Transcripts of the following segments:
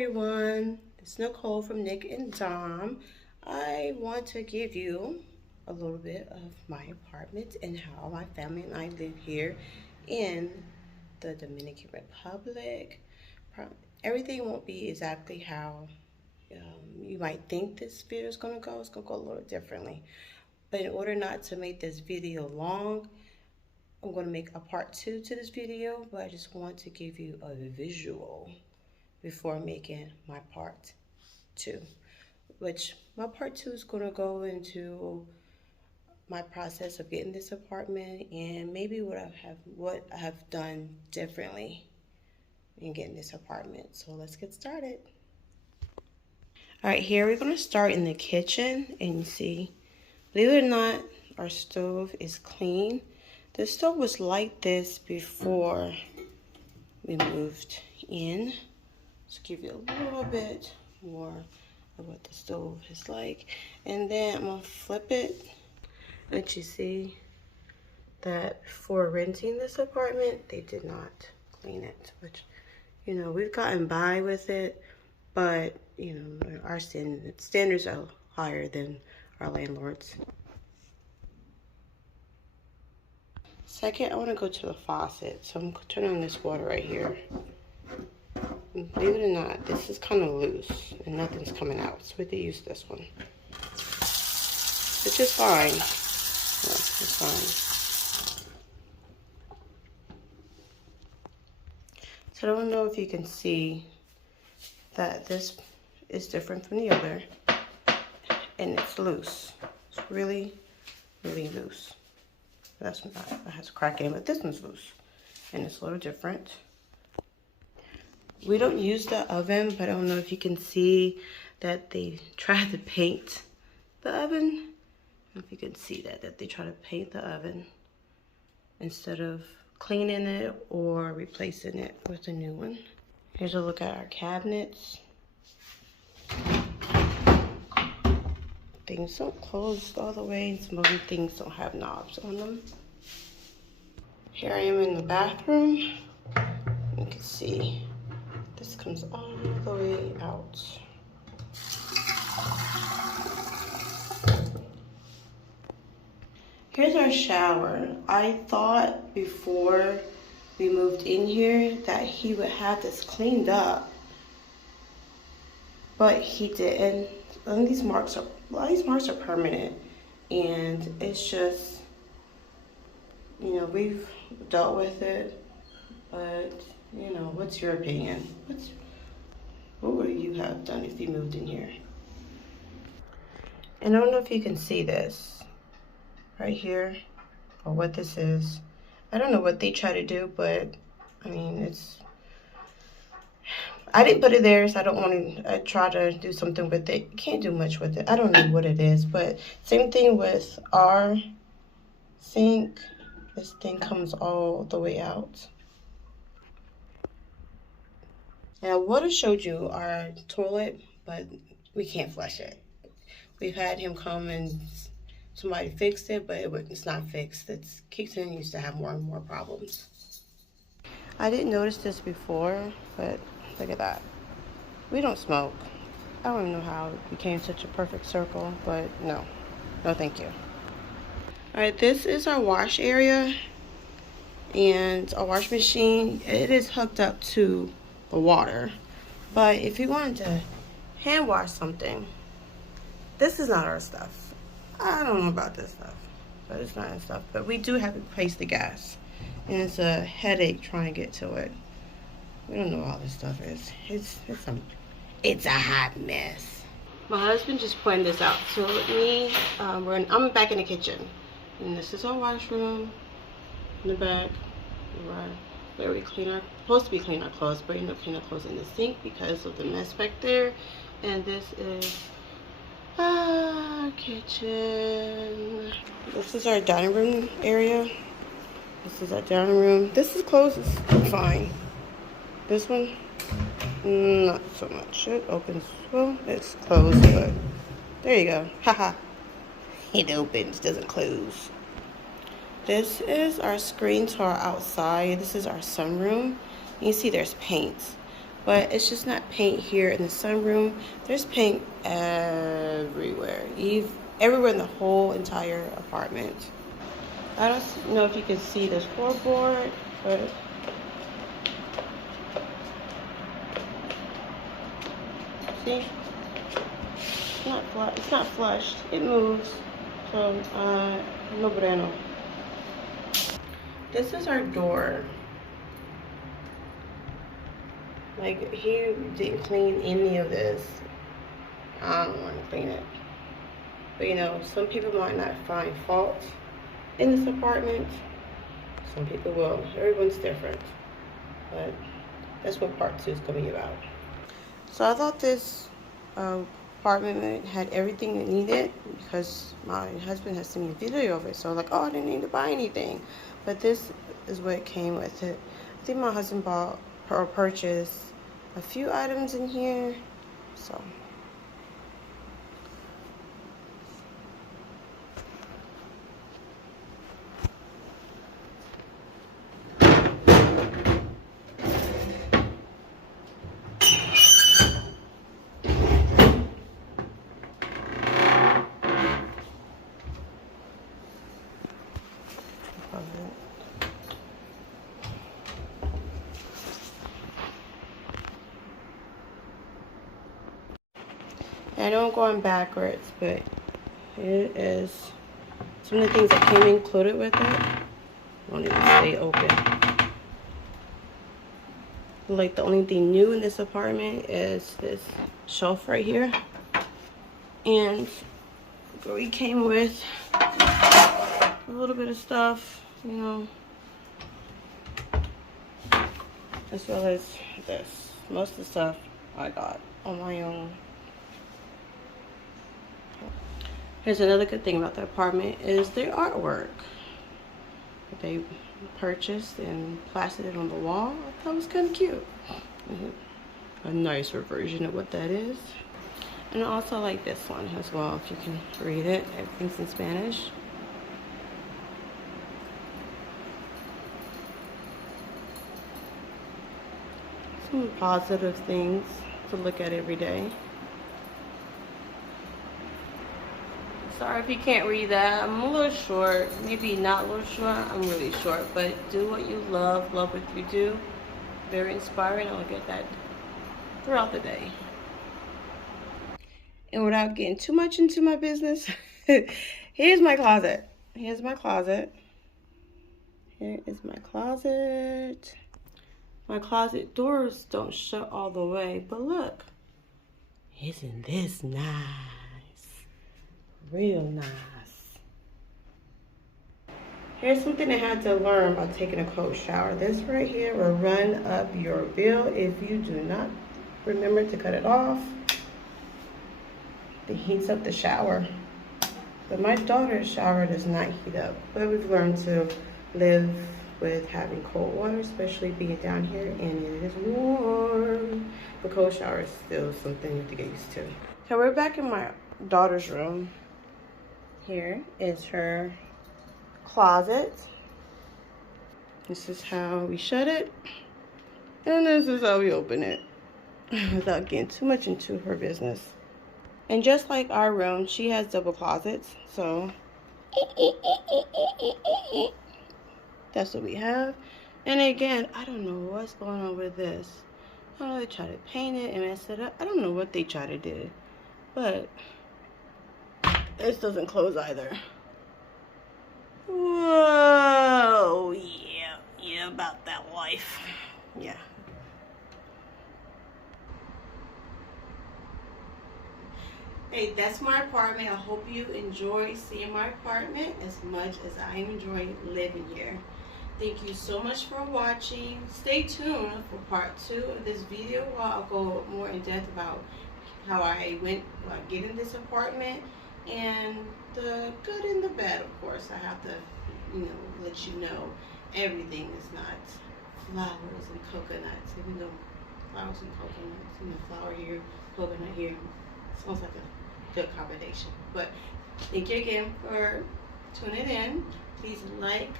everyone, it's Nicole from Nick and Dom. I want to give you a little bit of my apartment and how my family and I live here in the Dominican Republic. Everything won't be exactly how you might think this video is going to go. It's going to go a little differently. But in order not to make this video long, I'm going to make a part 2 to this video, but I just want to give you a visual before making my part 2, which my part 2 is going to go into my process of getting this apartment and maybe what I have done differently in getting this apartment. So let's get started. All right, here we're going to start in the kitchen, and you see, believe it or not, our stove is clean. The stove was like this before we moved in. To give you a little bit more of what the stove is like. And then I'm gonna flip it. Let you see that before renting this apartment, they did not clean it, which, you know, we've gotten by with it, but, you know, our standards are higher than our landlords. Second, I want to go to the faucet. So I'm turning on this water right here. Believe it or not, this is kind of loose and nothing's coming out. So we have to use this one, which is fine. No, it's fine. So I don't know if you can see that this is different from the other, and it's loose. It's really, really loose. That's not, it has a crack in it, but this one's loose, and it's a little different. We don't use the oven, but I don't know if you can see that they tried to paint the oven. I don't know if you can see that they try to paint the oven instead of cleaning it or replacing it with a new one. Here's a look at our cabinets. Things don't close all the way, and some of the things don't have knobs on them. Here I am in the bathroom. You can see this comes all the way out. Here's our shower. I thought before we moved in here that he would have this cleaned up, but he didn't. A lot of these marks are permanent, and it's just, you know, we've dealt with it, but you know, what's your opinion? What would you have done if you moved in here? And I don't know if you can see this right here, or what this is. I don't know what they try to do, but I mean, I didn't put it there, so I don't want to try to do something with it. Can't do much with it. I don't know what it is, but same thing with our sink. This thing comes all the way out. And I would have showed you our toilet, but we can't flush it. We've had him come and somebody fixed it, but it's not fixed. It's continues to have more and more problems. I didn't notice this before, but look at that. We don't smoke. I don't even know how it became such a perfect circle, but no. No, thank you. All right, this is our wash area, and our wash machine, it is hooked up to the water. But if you wanted to hand wash something, this is not our stuff. I don't know about this stuff, but it's not our stuff. But we do have to replace the gas, and it's a headache trying to get to it. We don't know what all this stuff is. It's a hot mess. My husband just pointed this out. So with me, I'm back in the kitchen, and this is our washroom in the back, where we supposed to be clean our clothes, but you know, clean our clothes in the sink because of the mess back there. And this is our kitchen. This is our dining room area. This is our dining room. This is closed. It's fine. This one, not so much. It opens. Well, it's closed, but there you go. Haha. It opens, doesn't close. This is our screen to our outside. This is our sunroom. You see there's paint. but it's just not paint here in the sunroom. There's paint everywhere, everywhere in the whole entire apartment. I don't know if you can see this floorboard, but see, it's not flushed. It moves, so no bueno. This is our door. Like, he didn't clean any of this. I don't want to clean it. But you know, some people might not find fault in this apartment. Some people will. Everyone's different. But that's what part 2 is going to be about. So I thought this apartment had everything it needed because my husband has seen me a video of it. So like, oh, I didn't need to buy anything. But this is what came with it. I think my husband bought or purchased a few items in here. So I know I'm going backwards, but here is some of the things that came included with it. Won't even stay open. Like, the only thing new in this apartment is this shelf right here. And we came with a little bit of stuff, you know, as well as this. Most of the stuff I got on my own. Here's another good thing about the apartment is their artwork. They purchased and plastered it on the wall. I thought it was kind of cute. A nicer version of what that is. And I also like this one as well, if you can read it. Everything's in Spanish. Some positive things to look at every day. Sorry if you can't read that. I'm a little short. Maybe not a little short. I'm really short. But do what you love. Love what you do. Very inspiring. I'll get that throughout the day. And without getting too much into my business, here's my closet. Here's my closet. Here is my closet. My closet doors don't shut all the way. But look. Isn't this nice? Real nice. Here's something I had to learn about taking a cold shower. This right here will run up your bill if you do not remember to cut it off. It heats up the shower. But my daughter's shower does not heat up. But we've learned to live with having cold water, especially being down here, and it is warm. But cold shower is still something you have to get used to. So we're back in my daughter's room. Here is her closet. This is how we shut it. And this is how we open it. Without getting too much into her business. And just like our room, she has double closets. So that's what we have. And again, I don't know what's going on with this. I don't know, they try to paint it and mess it up. I don't know what they try to do. But this doesn't close either. Whoa, yeah, about that life. Yeah. Hey, that's my apartment. I hope you enjoy seeing my apartment as much as I enjoy living here. Thank you so much for watching. Stay tuned for part 2 of this video where I'll go more in depth about how I went getting this apartment. And the good and the bad, of course. I have to, you know, let you know everything is not flowers and coconuts. Even though flowers and coconuts, you know, flower here, coconut here. Sounds like a good combination. But thank you again for tuning in. Please like,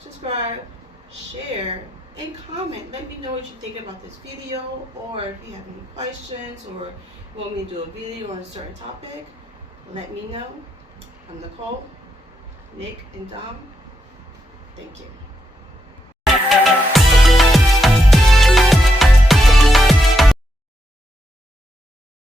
subscribe, share, and comment. Let me know what you think about this video, or if you have any questions, or you want me to do a video on a certain topic, let me know. I'm Nicole, Nick, and Dom. Thank you.